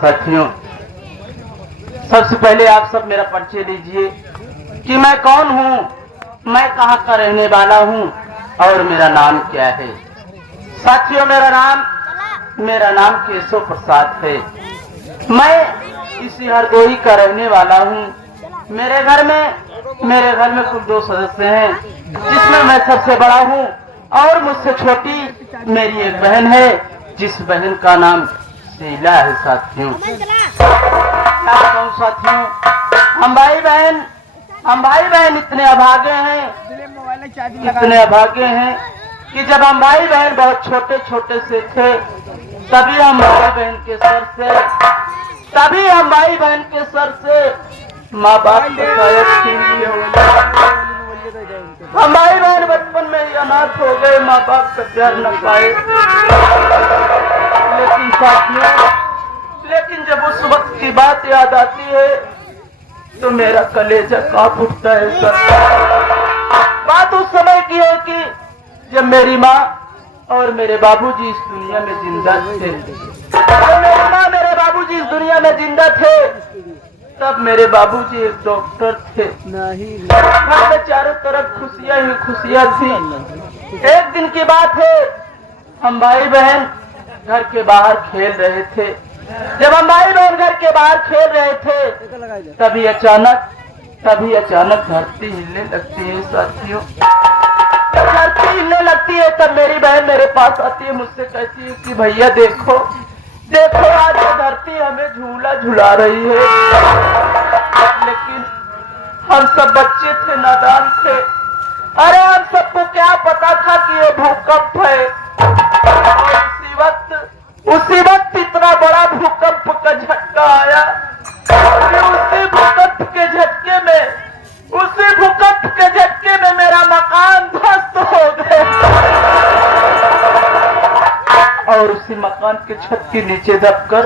साथियों, सबसे पहले आप सब मेरा परिचय लीजिए कि मैं कौन हूँ, मैं कहाँ का रहने वाला हूँ और मेरा नाम क्या है। साथियों, मेरा नाम केशव प्रसाद है। मैं इसी हरदोई का रहने वाला हूँ। मेरे घर में कुल 2 सदस्य हैं, जिसमें मैं सबसे बड़ा हूँ और मुझसे छोटी मेरी एक बहन है, जिस बहन का नाम शीला है। साथियों, क्या बताऊं साथियों, हम भाई बहन इतने अभागे हैं कि जब हम भाई बहन बहुत छोटे से थे, तभी हम भाई बहन के सर से माँ बाप को शायद छीन लिए होंगे। हम भाई बहन बचपन में ही अनाथ हो गए, माँ बाप का प्यार न पाए। लेकिन साथियों, जब उस वक्त की बात याद आती है तो मेरा कलेजा कांप उठता है। सर, बात उस समय की है कि जब मेरी माँ और मेरे बाबूजी इस दुनिया में जिंदा थे। जब मेरी माँ मेरे बाबूजी इस दुनिया में जिंदा थे, तब मेरे बाबूजी एक डॉक्टर थे। घर में चारों तरफ खुशियां ही खुशियां थी। एक दिन की बात है, हम भाई बहन घर के बाहर खेल रहे थे। जब हम भाई बहन घर के बाहर खेल रहे थे, तभी अचानक धरती हिलने लगती है। साथियों, धरती हिलने लगती है, तब मेरी बहन मेरे पास आती है, मुझसे कहती है कि भैया देखो आज धरती हमें झूला झुला रही है। लेकिन हम सब बच्चे थे, नादान थे। अरे हम सबको क्या पता था कि ये भूकंप है। उसी वक्त इतना बड़ा भूकंप का झटका आया कि उसी भूकंप के झटके में मेरा मकान ध्वस्त हो गया और उसी मकान के छत के नीचे दबकर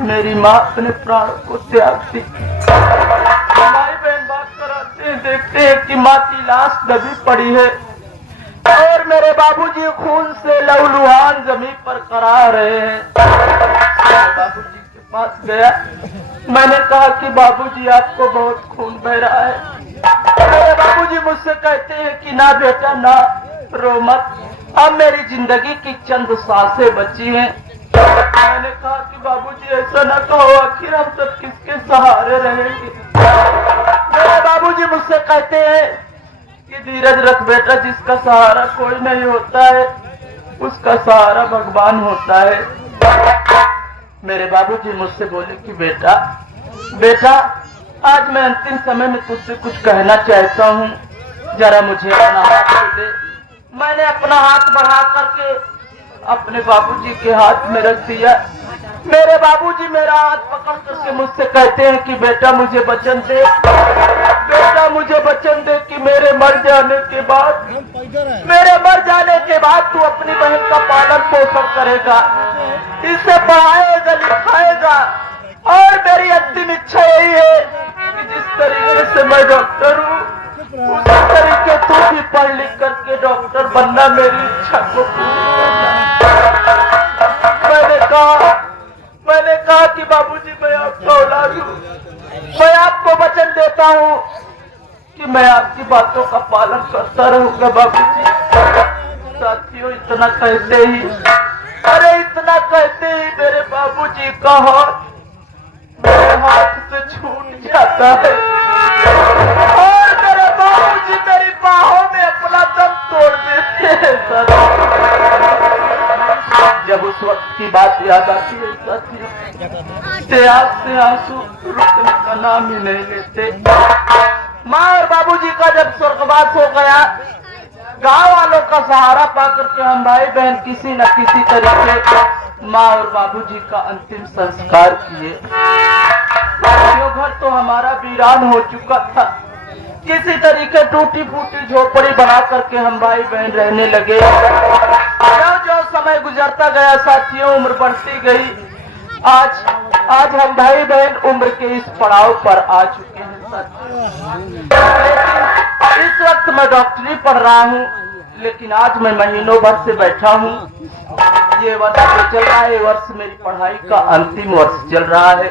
मेरी माँ अपने प्राणों को त्याग दी। भाई बहन बात कराते हैं, देखते हैं कि माँ की लाश दबी पड़ी है और मेरे बाबूजी खून से लहूलुहान जमीन पर करा रहे हैं। बाबूजी के पास गया, मैंने कहा कि बाबूजी आपको बहुत खून बह रहा है। मेरे बाबूजी मुझसे कहते हैं कि ना बेटा ना रो मत, अब मेरी जिंदगी की चंद सांसें बची हैं। मैंने कहा कि बाबूजी ऐसा ना कहो, आखिर हम सब किसके सहारे रहेंगे। मेरे बाबूजी मुझसे कहते हैं कि धीरज रख बेटा, जिसका सहारा कोई नहीं होता है उसका सहारा भगवान होता है। मेरे बाबूजी मुझसे बोले कि बेटा आज मैं अंतिम समय में तुझसे कुछ कहना चाहता हूँ, जरा मुझे अपना हाथ दे। मैंने अपना हाथ बढ़ा करके अपने बाबूजी के हाथ में रख दिया। मेरे बाबूजी मेरा हाथ पकड़ करके मुझसे कहते हैं कि बेटा मुझे वचन दे कि मेरे मर जाने के बाद तू अपनी बहन का पालन पोषण करेगा, इसे पढ़ाएगा लिखाएगा। और मेरी अंतिम इच्छा यही है कि जिस तरीके से मैं डॉक्टर हूँ, उसी तरीके तू भी पढ़ लिख करके डॉक्टर बनना, मेरी इच्छा को पूरी करना। मैंने कहा कि बाबूजी मैं आपका औलाद हूँ, मैं आपको वचन देता हूँ कि मैं आपकी बातों का पालन करता रहूंगा बाबूजी। साथियों, इतना कहते ही मेरे बाबूजी का हाथ मेरे हाथ से छूट जाता है और मेरे बाबूजी मेरी बाहों में अपना दम तोड़ देते हैं। जब उस वक्त की बात याद आती है साथियों, आंख से आंसू रुकने का नाम ही नहीं लेते। माँ और बाबूजी का जब स्वर्गवास हो गया, गांव वालों का सहारा पाकर के हम भाई बहन किसी न किसी तरीके माँ और बाबूजी का अंतिम संस्कार किए। घर तो हमारा वीरान हो चुका था। किसी तरीके टूटी फूटी झोपड़ी बना करके हम भाई बहन रहने लगे। जो समय गुजरता गया साथियों, उम्र बढ़ती गई। आज हम भाई बहन उम्र के इस पड़ाव पर आ चुके हैं साथियों। इस वक्त मैं डॉक्टरी पढ़ रहा हूँ, लेकिन आज मैं महीनों भर से बैठा हूँ। आज ये वर्ष जो चल रहा है, ये वर्ष मेरी पढ़ाई का अंतिम वर्ष चल रहा है।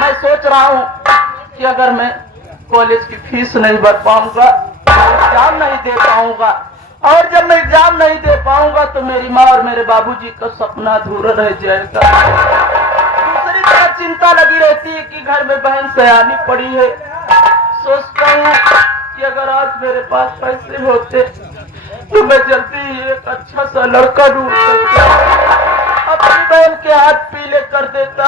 मैं सोच रहा हूँ कि अगर मैं कॉलेज की फीस नहीं भर पाऊंगा, एग्जाम नहीं दे पाऊंगा, और जब मैं एग्जाम नहीं दे पाऊंगा तो मेरी माँ और मेरे बाबूजी का सपना अधूरा रह जाएगा। दूसरी तरफ चिंता लगी रहती है कि घर में बहन सयानी पड़ी है। सोचता हूँ कि अगर आज मेरे पास पैसे होते तो मैं जल्दी ही एक अच्छा सा लड़का ढूंढ सकता, अपनी बहन के हाथ पीले कर देता,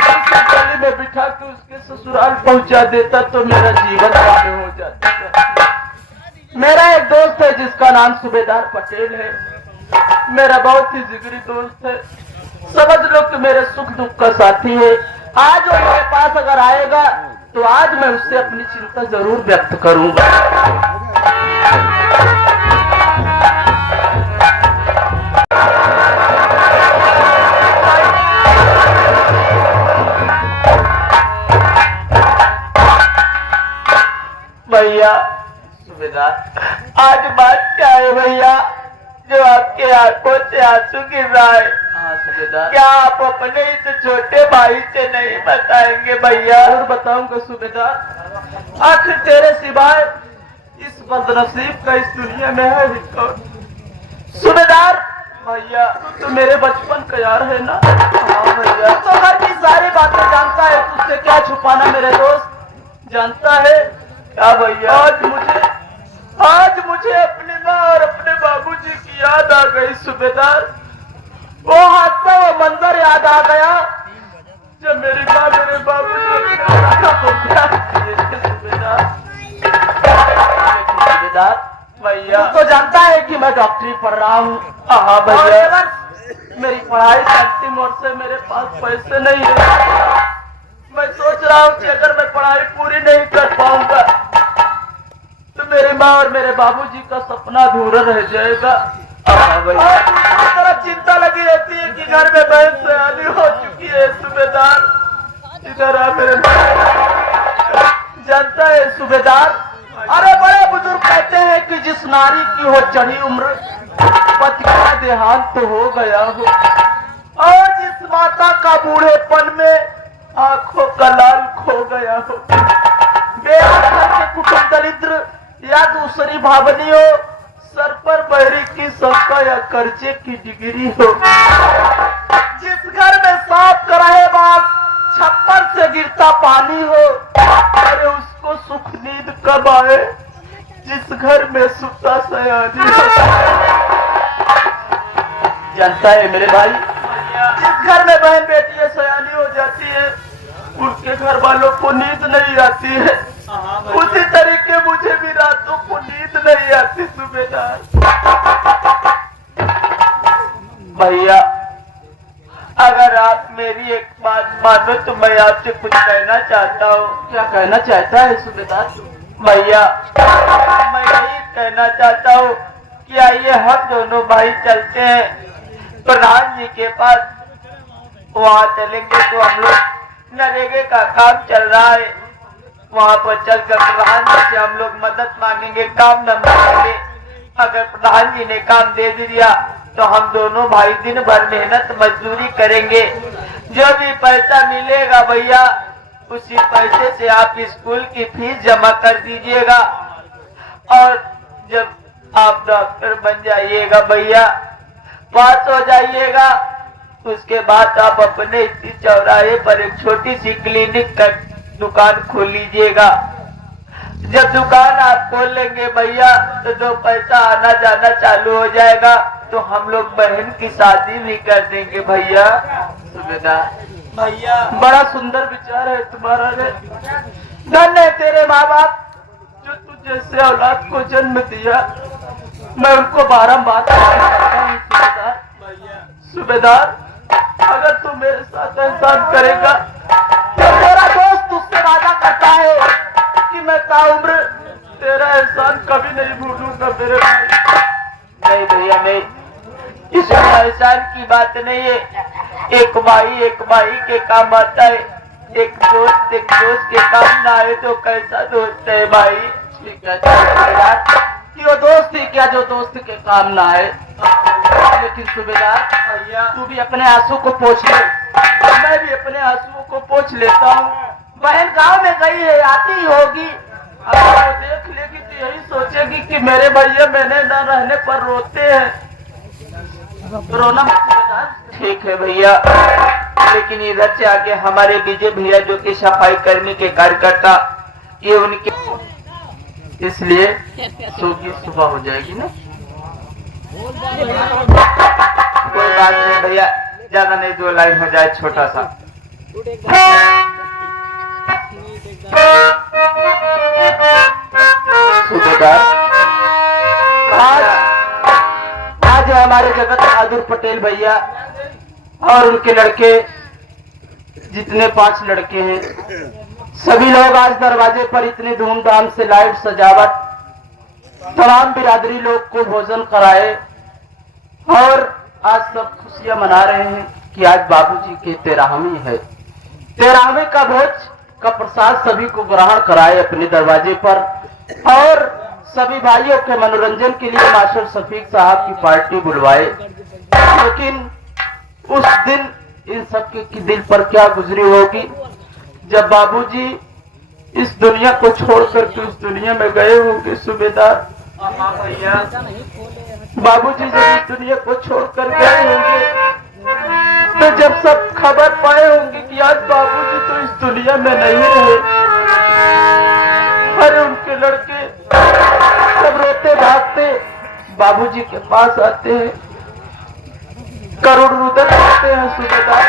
उसे गली में बिठा के उसके ससुराल पहुंचा देता तो मेरा जीवन धन्य हो जाता। मेरा एक दोस्त है जिसका नाम सूबेदार पटेल है, मेरा बहुत ही जिगरी दोस्त है। समझ लो कि मेरे सुख दुख का साथी है। आज वो मेरे पास अगर आएगा तो आज मैं उससे अपनी चिंता जरूर व्यक्त करूंगा। भैया सूबेदार, आज बात क्या है भैया जो आपके आंखों से आंसू गिर रहा है? हाँ सूबेदार, क्या आप अपने इस छोटे भाई से नहीं बताएंगे? भैया जरूर बताऊंगा सूबेदार, आखिर तेरे सिवाय इस बदनसीब का इस दुनिया में है ही कौन? सूबेदार भैया, तू तो मेरे बचपन का यार है ना? हाँ भैया, तो घर की सारी बातें जानता है, तुझसे क्या छुपाना मेरे दोस्त। जानता है क्या भैया, आज मुझे अपनी माँ और अपने बाबूजी की याद आ गई सूबेदार। वो हादसा, वो मंजर याद आ गया जब मेरी माँ मेरे बाबूजी सूबेदार भैया, तू तो जानता है कि मैं डॉक्टरी पढ़ रहा हूँ। हाँ भैया, मेरी पढ़ाई का अंतिम वर्ष है, मेरे पास पैसे नहीं है। मैं सोच रहा हूँ कि अगर मैं पढ़ाई पूरी नहीं कर पाऊंगा तो मेरी माँ और मेरे बाबूजी का सपना अधूरा रह जाएगा। और दूसरी तरफ चिंता लगी रहती है कि घर में बहन सयानी हो चुकी है। सूबेदार इधर आ मेरे, जानता है सूबेदार, अरे बड़े बुजुर्ग कहते हैं कि जिस नारी की हो चढ़ी उम्र, पति का देहांत तो हो गया हो, और जिस माता का बूढ़ेपन में आंखों का लाल खो गया हो, बेहद के कुटुंब दरिद्र या दूसरी भावनियों, सर पर बहरी की शंका या कर्जे की डिग्री हो, जिस घर में सांप कराहे बास छप्पर से गिरता पानी हो, अरे उसको सुख नींद कब आए जिस घर में सुता सयानी हो। जानता है मेरे भाई, जिस घर में बहन बेटियां सयानी हो जाती है उनके घर वालों को नींद नहीं आती है, उसी तरीके मुझे भी रातों को नींद नहीं आती सूबेदार। भैया अगर आप मेरी एक बात मानो तो मैं आपसे कुछ कहना चाहता हूँ। क्या कहना चाहता है सूबेदार? भैया मैं यही कहना चाहता हूँ कि आइए हम दोनों भाई चलते हैं प्रधान जी के पास, वहाँ चलेंगे तो हम लोग नरेगा का काम चल रहा है, वहाँ पर चलकर प्रधान जी से हम लोग मदद मांगेंगे, काम न मांगेंगे। अगर प्रधान जी ने काम दे दिया तो हम दोनों भाई दिन भर मेहनत मजदूरी करेंगे, जो भी पैसा मिलेगा भैया उसी पैसे से आप स्कूल की फीस जमा कर दीजिएगा, और जब आप डॉक्टर बन जाइएगा भैया, पास हो जाइएगा, उसके बाद आप अपने इसी चौराहे पर एक छोटी सी क्लिनिक का दुकान खोल लीजिएगा। जब दुकान आप खोल लेंगे भैया तो जो पैसा आना जाना चालू हो जाएगा तो हम लोग बहन की शादी भी कर देंगे भैया। सूबेदार भैया बड़ा सुंदर विचार है तुम्हारा रे, धन्य है तेरे माँ बाप जो तू जैसे औलाद को जन्म दिया। मैं उनको बारंबार करता हूँ सूबेदार, अगर तू मेरे साथ एहसान करेगा तो मेरा दोस्त तुझसे वादा करता है कि मैं ताउम्र तेरा एहसान कभी नहीं भूलूंगा मेरे भाई। नहीं भैया नहीं, इसमें एहसान की बात नहीं है, एक भाई के काम आता है, एक दोस्त के काम ना आए तो कैसा दोस्त है भाई? ठीक है कि वो दोस्त ही क्या जो दोस्त के काम ना आए। लेकिन सूबेदार भैया तू भी अपने आंसू को पोंछ ले, मैं भी अपने आंसुओं को पोंछ लेता हूँ। बहन गांव में गई है, आती ही होगी, अगर वो देख लेगी तो यही सोचेगी कि मेरे भैया मैंने न रहने पर रोते हैं। रोना मत। ठीक है भैया, लेकिन इधर से आगे हमारे विजय भैया जो कि सफाई कर्मी के कार्यकर्ता, ये उनके, इसलिए सुबह सुबह हो जाएगी ना। कोई बात नहीं भैया, ज्यादा नहीं, 2 लाइन हो जाए छोटा सा। सूबेदार, आज हमारे जगत बहादुर पटेल भैया और उनके लड़के, जितने 5 लड़के हैं, सभी लोग आज दरवाजे पर इतने धूमधाम से लाइट सजावट, तमाम बिरादरी लोग को भोजन कराए और आज सब खुशियां मना रहे हैं कि आज बाबूजी के 13वीं है। 13वीं का भोज का प्रसाद सभी को ग्रहण कराए अपने दरवाजे पर, और सभी भाइयों के मनोरंजन के लिए मास्टर शफीक साहब की पार्टी बुलवाए। लेकिन उस दिन इन सबके की दिल पर क्या गुजरी होगी जब बाबूजी इस दुनिया को छोड़कर के उस दुनिया में गए होंगे। सूबेदार बाबूजी जब इस दुनिया को छोड़कर गए होंगे तो जब सब खबर पाए होंगे कि आज बाबूजी तो इस दुनिया में नहीं रहे, अरे उनके लड़के सब रोते भागते बाबूजी के पास आते हैं, करोड़ रुदन करते हैं। सूबेदार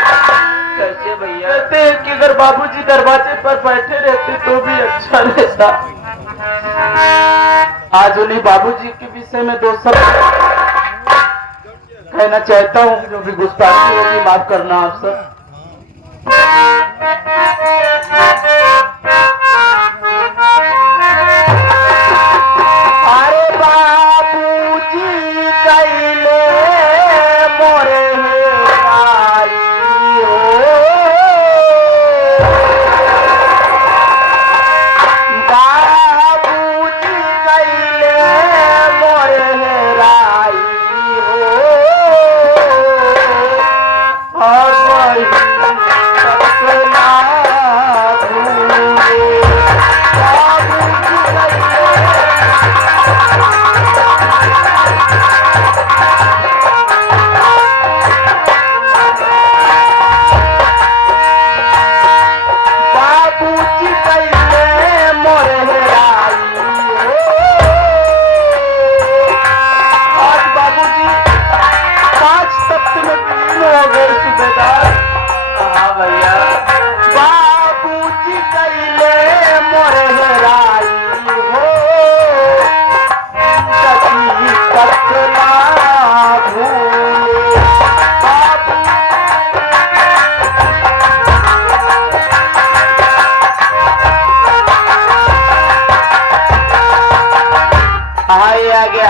कैसे भैया? कहते हैं कि अगर बाबूजी दरवाजे पर बैठे रहते तो भी अच्छा रहता। आज उन्हीं बाबूजी के विषय में 2 शब्द कहना चाहता हूँ, जो भी गुस्ताखी होगी माफ करना आप सब। अरे बाबूजी कैले मोरे आई हो, बाबूजी कैले मोरे आई हो, और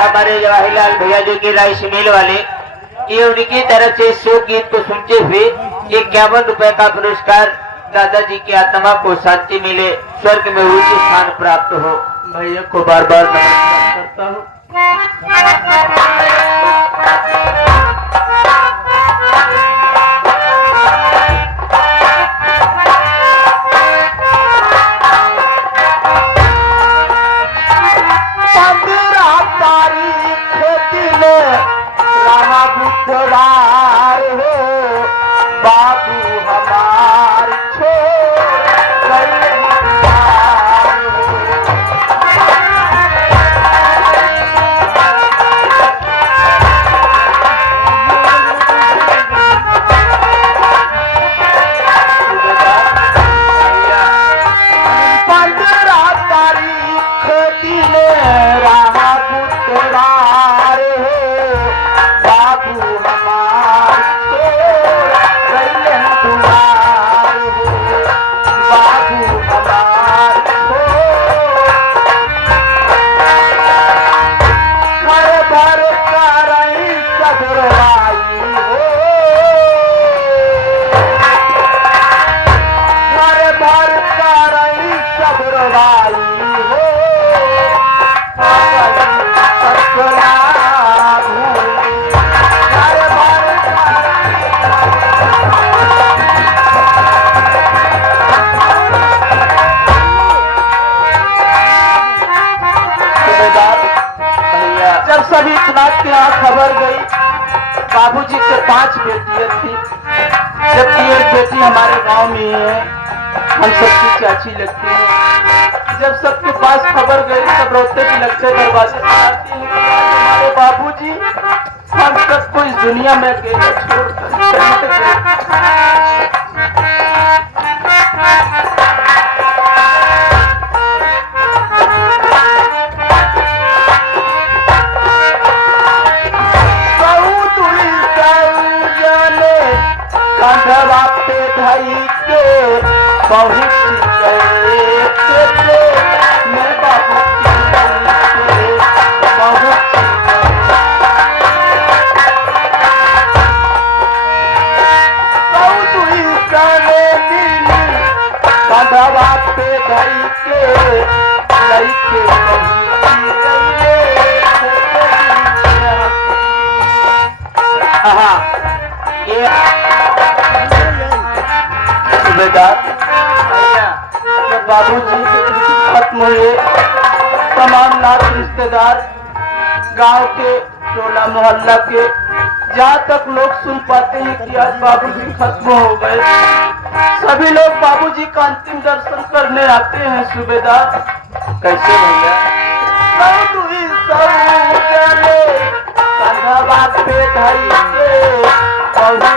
हमारे जवाहरलाल भैया जो कि राइस मिल वाले, ये उनकी तरफ से शो गीत को सुनते हुए 51 रुपए का पुरस्कार, दादाजी की आत्मा को शांति मिले, स्वर्ग में उच्च स्थान प्राप्त हो। भैया को बार बार नमस्कार करता हूँ। सभी इतना के यहाँ खबर गई। बाबूजी के 5 बेटियां थी, जबकि एक बेटी हमारे गांव में ही है, हम सबकी चाची लगती है। जब सबके पास खबर गई, सब रोते भी लगते, दरवाजे पर आती है कि आज हमारे बाबूजी हम सबको इस दुनिया में अकेले छोड़कर चले गए। कंधवा पे धई के पहुँच गए थे, मैं बाबू की गली पे पहुँच गए। कंधवा पे धई के लइके पहुँच गए। सुबेदार जब बाबूजी खत्म हुए, तमाम नात रिश्तेदार गांव के टोला मोहल्ला के जहाँ तक लोग सुन पाते हैं कि आज बाबूजी खत्म हो गए, सभी लोग बाबूजी का अंतिम दर्शन करने आते हैं। सुबेदार कैसे भैया? कंधवा पे धई के पहुँच गए।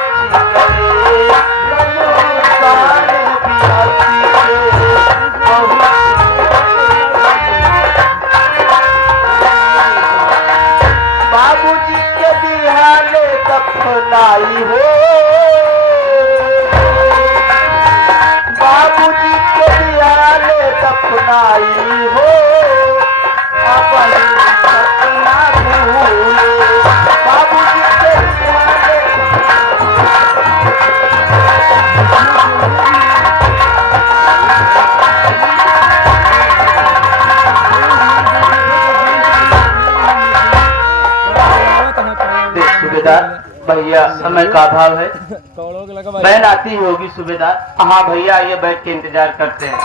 बाबूजी के दिहाले दफनाई हो, बाबूजी के दिहाले दफनाई हो, अपनी सपना भूले। बाबूजी के दिहाले सुबेदार भैया समय का अभाव है, बहन आती होगी। सुबेदार हाँ भैया, ये बैठ के इंतजार करते हैं।